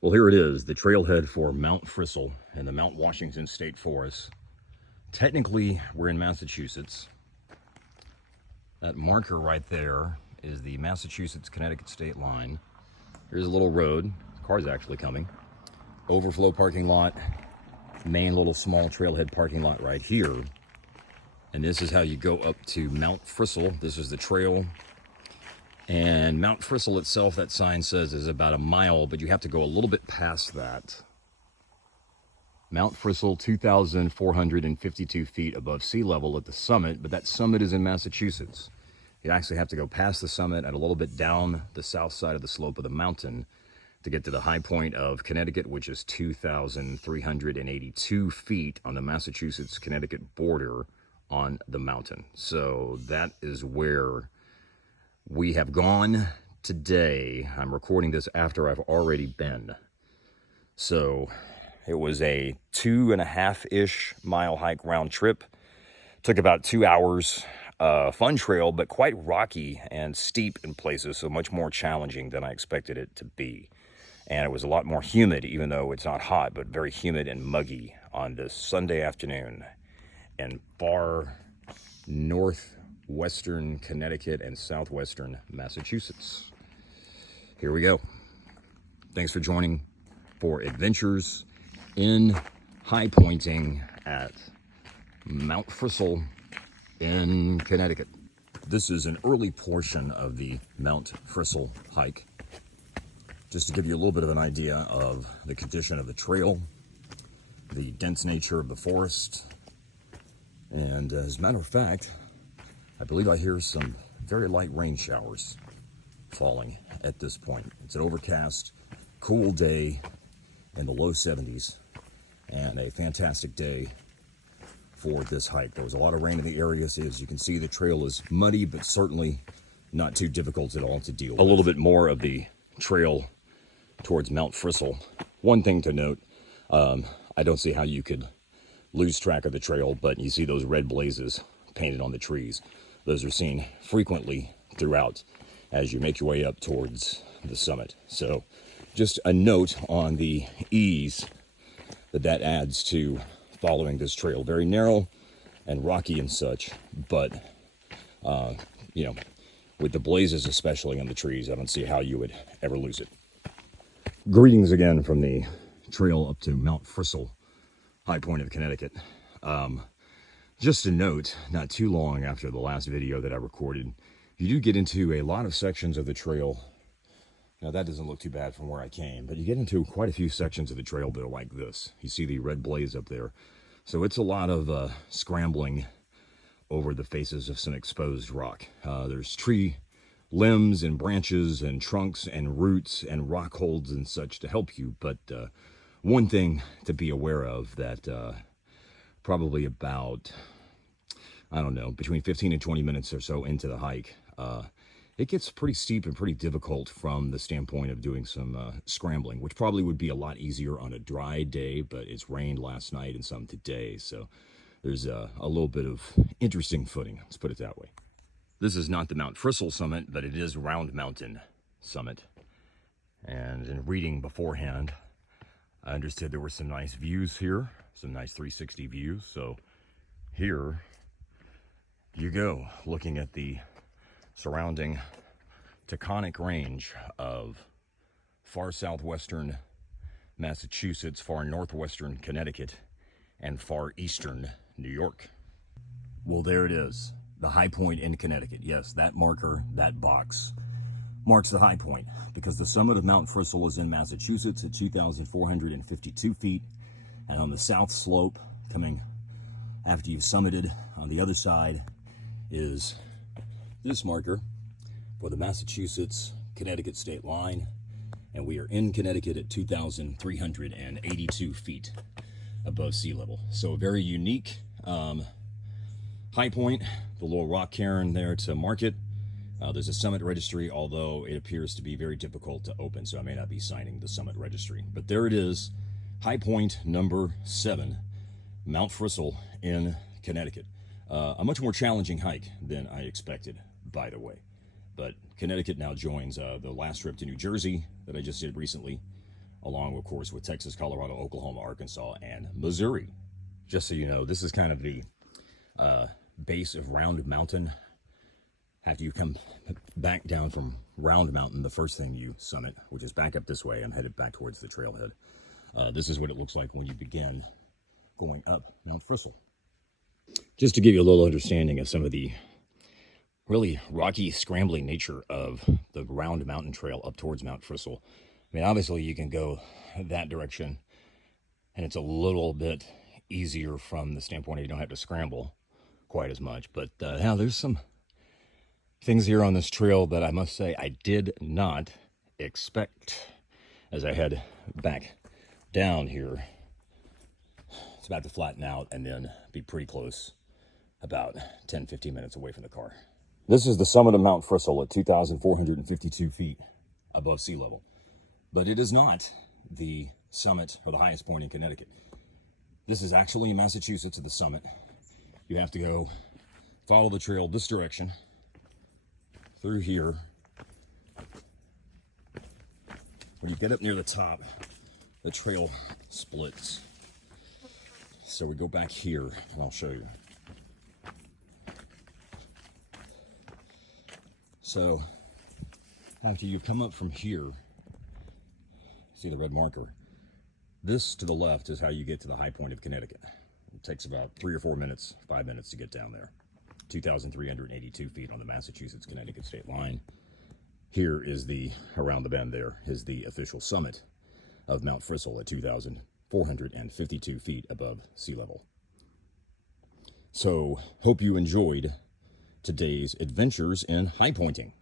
Well, here it is, the trailhead for Mount Frissell in the Mount Washington State Forest. Technically, we're in Massachusetts. That marker right there is the Massachusetts-Connecticut state line. Here's a little road. The car's actually coming. Overflow parking lot. Main little small trailhead parking lot right here. And this is how you go up to Mount Frissell. This is the trail. And Mount Frissell itself, that sign says, is about a mile, but you have to go a little bit past that. Mount Frissell, 2,452 feet above sea level at the summit, but that summit is in Massachusetts. You actually have to go past the summit and a little bit down the south side of the slope of the mountain to get to the high point of Connecticut, which is 2,382 feet on the Massachusetts-Connecticut border on the mountain. So that is where we have gone today. I'm recording this after I've already been. So it was a 2.5-ish mile hike round trip. Took about 2 hours. Fun trail, but quite rocky and steep in places, so much more challenging than I expected it to be. And it was a lot more humid, even though it's not hot, but very humid and muggy on this Sunday afternoon in far northwestern Connecticut and southwestern Massachusetts. Here we go. Thanks for joining for adventures in high pointing at Mount Frissell in Connecticut. This is an early portion of the Mount Frissell hike. Just to give you a little bit of an idea of the condition of the trail, the dense nature of the forest, and as a matter of fact, I believe I hear some very light rain showers falling at this point. It's an overcast, cool day in the low 70s, and a fantastic day for this hike. There was a lot of rain in the area, so as you can see, the trail is muddy, but certainly not too difficult at all to deal with. A little bit more of the trail towards Mount Frissell. One thing to note, I don't see how you could lose track of the trail, but you see those red blazes painted on the trees. Those are seen frequently throughout as you make your way up towards the summit. So just a note on the ease that adds to following this trail. Very narrow and rocky and such, but you know, with the blazes especially on the trees, I don't see how you would ever lose it. Greetings again from the trail up to Mount Frissell, high point of Connecticut. Just a note, not too long after the last video that I recorded, you do get into a lot of sections of the trail. Now that doesn't look too bad from where I came, but you get into quite a few sections of the trail that are like this. You see the red blaze up there. So it's a lot of scrambling over the faces of some exposed rock. There's tree limbs and branches and trunks and roots and rock holds and such to help you. But one thing to be aware of that probably about, I don't know, between 15 and 20 minutes or so into the hike, it gets pretty steep and pretty difficult from the standpoint of doing some scrambling, which probably would be a lot easier on a dry day, but it's rained last night and some today, so there's a little bit of interesting footing, let's put it that way. This is not the Mount Frissell summit, but it is Round Mountain summit. And in reading beforehand, I understood there were some nice views here, some nice 360 views, so here you go, looking at the surrounding tectonic range of far southwestern Massachusetts, far northwestern Connecticut, and far eastern New York. Well, there it is, the high point in Connecticut. Yes, that marker, that box, marks the high point because the summit of Mount Frissell is in Massachusetts at 2,452 feet, and on the south slope, coming after you've summited on the other side, is this marker for the Massachusetts-Connecticut state line, and we are in Connecticut at 2,382 feet above sea level. So a very unique high point, the little rock cairn there to mark it. There's a summit registry, although it appears to be very difficult to open, so I may not be signing the summit registry. But there it is, high point number 7, Mount Frissell in Connecticut. A much more challenging hike than I expected, by the way. But Connecticut now joins the last trip to New Jersey that I just did recently. along, of course, with Texas, Colorado, Oklahoma, Arkansas, and Missouri. Just so you know, this is kind of the base of Round Mountain. After you come back down from Round Mountain, the first thing you summit, which is back up this way, I'm headed back towards the trailhead. This is what it looks like when you begin going up Mount Frissell. Just to give you a little understanding of some of the really rocky, scrambling nature of the Round Mountain Trail up towards Mount Frissell. I mean, obviously you can go that direction, and it's a little bit easier from the standpoint that you don't have to scramble quite as much. But now there's some things here on this trail that I must say I did not expect as I head back down here. It's about to flatten out and then be pretty close, about 10-15 minutes away from the car. This is the summit of Mount Frissell at 2,452 feet above sea level. But it is not the summit or the highest point in Connecticut. This is actually in Massachusetts at the summit. You have to go follow the trail this direction through here. When you get up near the top, the trail splits. So we go back here and I'll show you. So after you come up from here, see the red marker? This to the left is how you get to the high point of Connecticut. It takes about 3 or 4 minutes, 5 minutes to get down there. 2,382 feet on the Massachusetts-Connecticut state line. Here is around the bend there, is the official summit of Mount Frissell at 2,452 feet above sea level. So, hope you enjoyed today's adventures in high pointing.